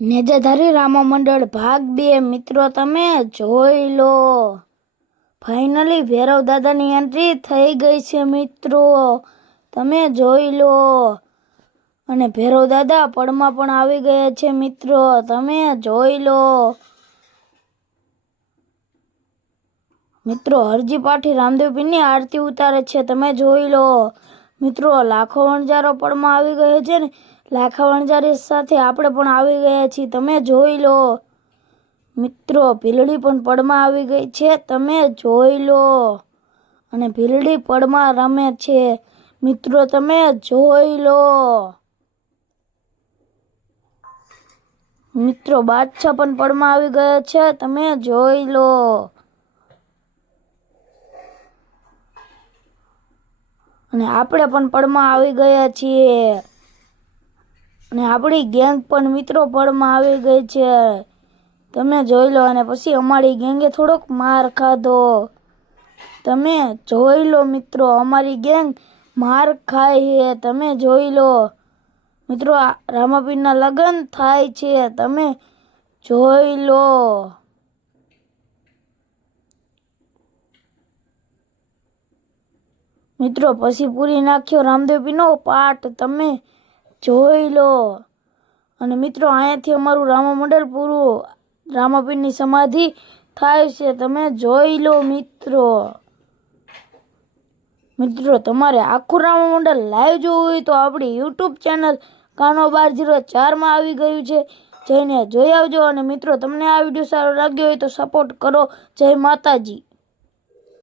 નેજાધારી રામા મંડળ ભાગ 2 મિત્રો તમે જોઈ લો। ફાઇનલી ભૈરવ દાદાની એન્ટ્રી થઈ ગઈ છે મિત્રો, તમે જોઈ લો। અને ભૈરવ દાદા પડમાં પણ આવી ગયા છે મિત્રો, તમે જોઈ લો। મિત્રો હરજી પાઠી રામદેવ પીરની આરતી ઉતારે છે, તમે જોઈ લો। મિત્રો લાખો વણજારો પડમાં આવી ગયો છે ને, લાખા વણજારી સાથે આપણે પણ આવી ગયા છીએ, તમે જોઈ લો। મિત્રો ભીલડી પણ પડમાં આવી ગઈ છે, તમે જોઈ લો। અને ભીલડી પડમાં રમે છે મિત્રો, તમે જોઈ લો। મિત્રો બાદશાહ પણ પડમાં આવી ગયા છે, તમે જોઈ લો। અને આપણે પણ પડમાં આવી ગયા છીએ, અને આપણી ગેંગ પણ મિત્રો પડમાં આવી ગઈ છે, તમે જોઈ લો। અને પછી અમારી ગેંગે થોડોક માર ખાધો, તમે જોઈ લો મિત્રો। અમારી ગેંગ માર ખાય છે, તમે જોઈ લો। મિત્રો રામાપીરના લગ્ન થાય છે, તમે જોઈ લો। મિત્રો પછી પૂરી નાખ્યો રામદેવ પીરનો પાઠ, તમે જોઈ લો। અને મિત્રો અહીંયાથી અમારું રામા મંડળ પૂરું, રામાપીરની સમાધિ થાય છે, તમે જોઈ લો મિત્રો। મિત્રો તમારે આખું રામા મંડળ લાઈવ જોવું હોય તો આપણી યુટ્યુબ ચેનલ કાનો 1204 આવી ગયું છે, જઈને જોઈ આવજો। અને મિત્રો તમને આ વિડીયો સારો લાગ્યો હોય તો સપોર્ટ કરો। જય માતાજી।